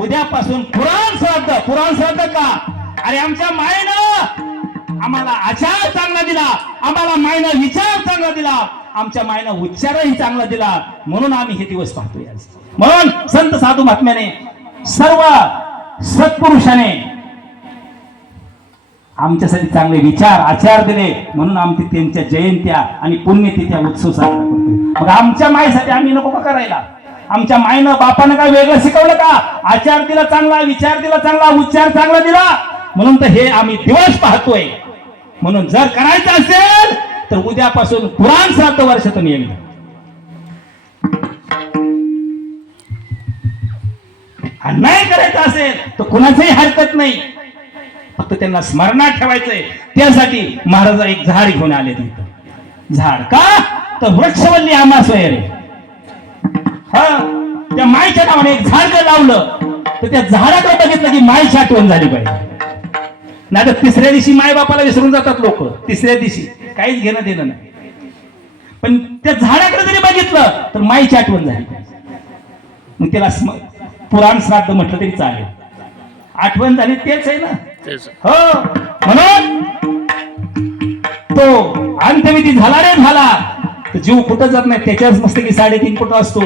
उद्यापासून पुराण श्राद्ध पुराण श्राद्ध का? अरे आमच्या मायनं आम्हाला आचार चांगला दिला आम्हाला मायनं विचार चांगला दिला आमच्या मायनं उच्चारही चांगला दिला. म्हणून आम्ही हे दिवस पाहतोय म्हणून संत साधू महात्म्याने सर्व सत्पुरुषाने आमच्यासाठी चांगले विचार आचार दिले. म्हणून आमची त्यांच्या जयंत्या आणि पुण्यतिथ्या उत्सव साजरा करतो मग आमच्या मायसाठी आम्ही नको का करायला? आमच्या मायनं बापानं काय वेगळं शिकवलं का? आचार दिला चांगला विचार दिला चांगला उच्चार चांगला दिला. म्हणून तर हे आम्ही दिवस पाहतोय. म्हणून जर करायचं असेल तर उद्यापासून पुराण श्राद्ध वर्षातून येईल नाही करायचं असेल तर कुणाचंही हरकत नाही. फक्त त्यांना स्मरणात ठेवायचंय. त्यासाठी महाराज एक झाड घेऊन आले तिथं. झाड का? तर वृक्षवल्ली आम्हा सोयरे. त्या मायच्या नावाने एक झाड जर लावलं तर त्या झाडाकडे बघितलं की मायची आठवण झाली पाहिजे. नाही तर तिसऱ्या दिवशी माय बापाला विसरून जातात लोक. तिसऱ्या दिवशी काहीच घेणं देणं नाही. पण त्या झाडाकडे जरी बघितलं तर माईची आठवण झाली पाहिजे. मग त्याला पुराण श्राद्ध म्हटलं तरी चालेल. आठवण झाली तेच आहे ना? हो. म्हणून तो अंत्यविधी झाला रे झाला. तर जीव कुठं जात नाही त्याच्याच मस्त की साडेतीन फुट असतो.